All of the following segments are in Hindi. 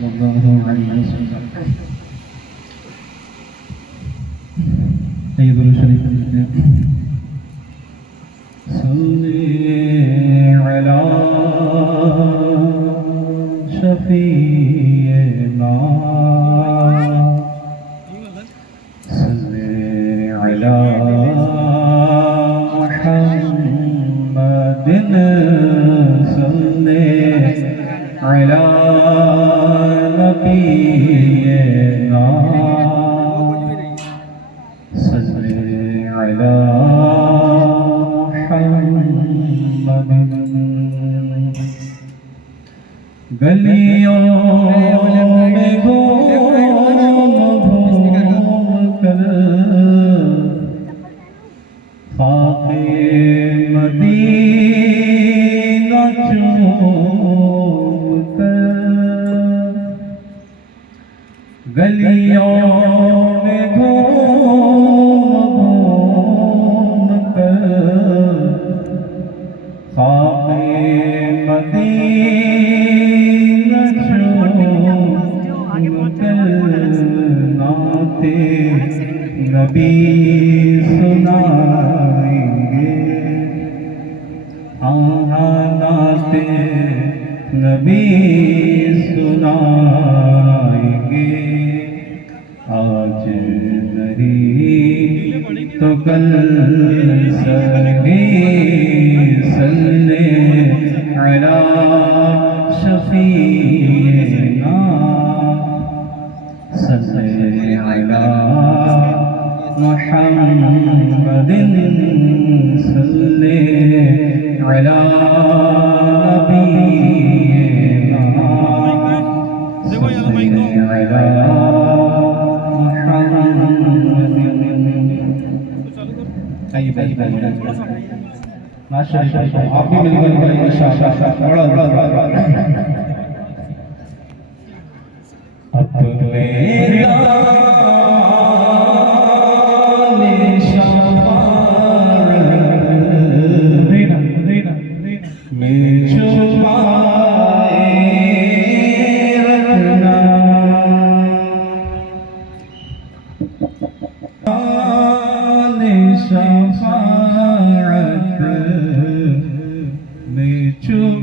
सल्लल्लाहु अलैहि वसल्लम। ये दुरूद शरीफ सल्ली अला शफीना सल्ली अला मुहम्मदिन सल्ली अला नबीना सल्ली अला मुहम्मदिन। गलियों में घूम कर खाके मदीना चूम कर, गलियों में घूम कर खाके मदीना चूम कर नाते नबी सुनाएंगे। हाँ नाते नबी सुनाएंगे। आज नहीं तो कल सही सल्ले अला शफीना सल्ले अला मुहम्मदिन सल्ले अला नबीना सल्ले अला माशाअल्लाह आप भी मिलकर बड़े इंशाअल्लाह बड़ा अब मेरा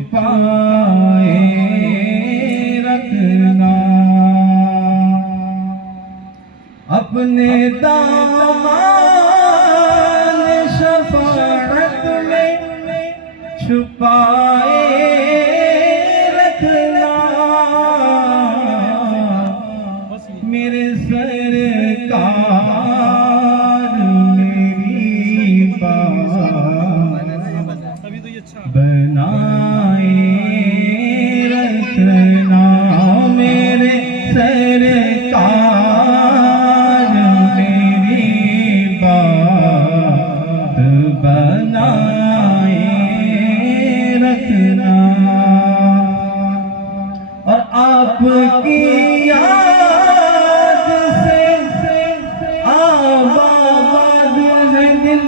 छुपाए रखना अपने दामन शफाअत में छुपाए रखना। मेरे सरकार मेरी बात बनाए रखना। मेरे सरकार मेरी बात बनाए रखना। और आपकी याद से आबाद है दिल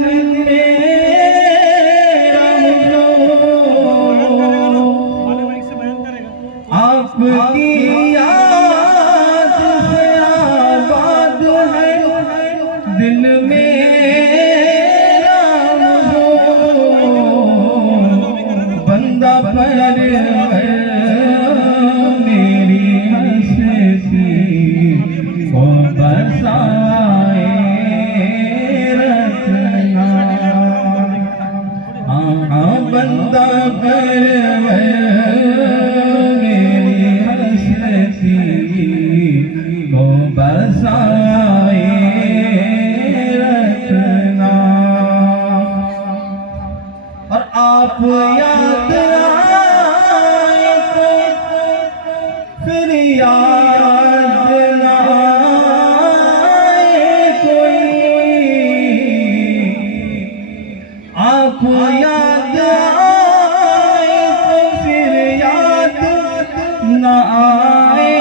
आपकी याद से आबाद है दिल मेरा बंदा पर मेरी हंसी को बसाए रखना। हाँ बंदा पर को बसाए रखना। और आप याद आए तो फिर याद ना आए कोई। आप याद आए तो फिर याद ना आए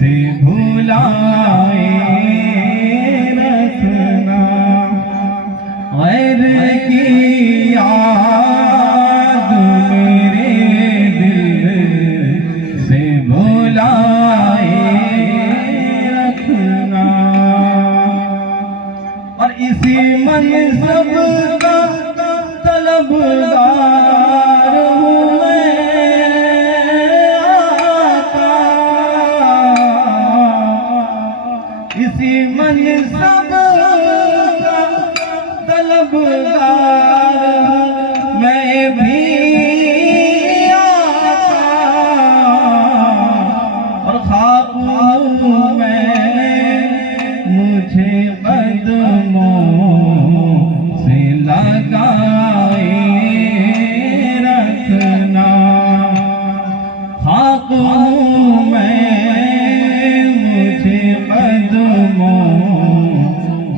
से भुलाए रखना। इसी मनसब का तलबगार हूँ मैं आका, इसी मनसब का तलबगार हूँ मैं भी आका, और खाक हूँ मैं मुझे कदमों से लगाए रखना। खाक हूँ मैं मुझे कदमों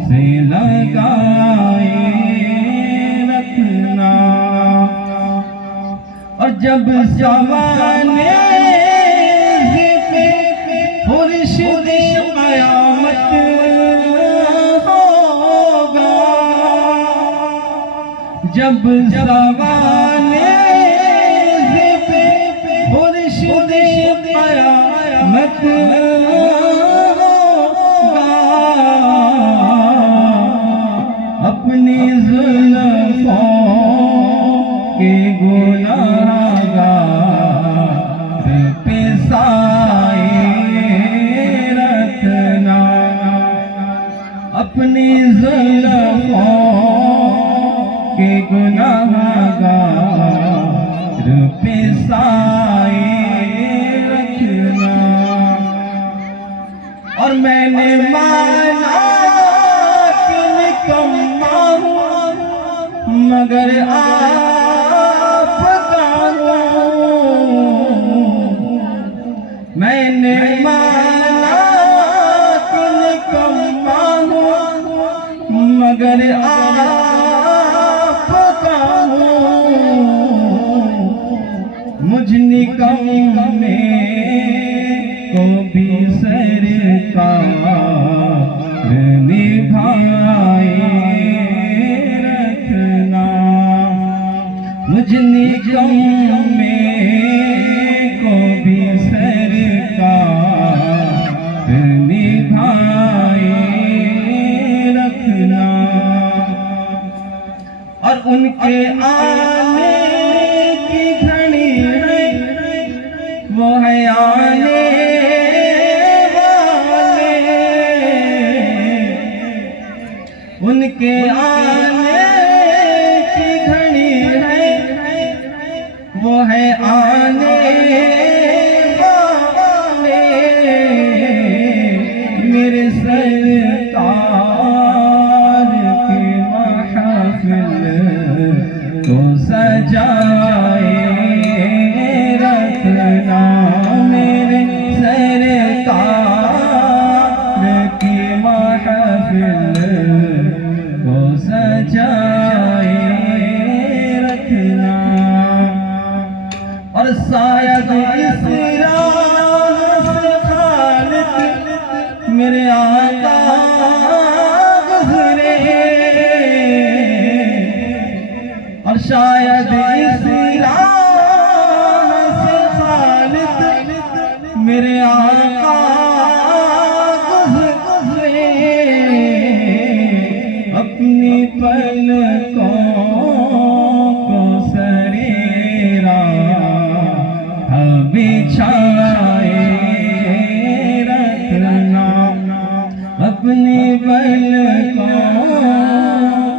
से लगाए रखना। और जब ज़माने खुर्शीद क़यामत होगा, जब ज़माने पे खुर्शीद क़यामत होगा, अपनी ज़ुल्फ़ों के गुनाहगार पे साए रखना। अपनी ज़ुल्फ़ों के गुनाहगार पे साए रखना। और मैंने माना कि निकम्मा हूँ मगर आपका हूँ। मैंने माना कि निकम्मा हूँ मगर आपका हूँ। मुझ निकम्मे को भी सरकार निभाए रखना। मुझ निकम्मे को भी सरकार निभाए रखना। और उनके आने की घड़ी है, वो है आने वाले। उनके आने की घड़ी है, वो है आने वाले। मेरे सरकार की महफिल को सजाए रखना। मेरे सरकार की महफिल को सजाए रखना। और शायद इस राह से खालिद मेरे आका गुज़रे, और शायद इस राह से खालिद मेरे आका गुज़रे। अपनी पलकों को सरेरा बिछाए रखना। अपनी पलकों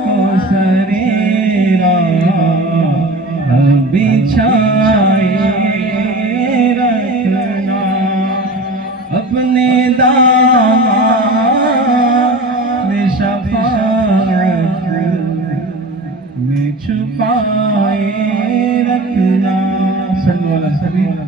को सरेरा बिछाए रखना। अपने दामन शफ़ाअत में छुपाए रखना। सल्लल्लाहु अलैहि वसल्लम।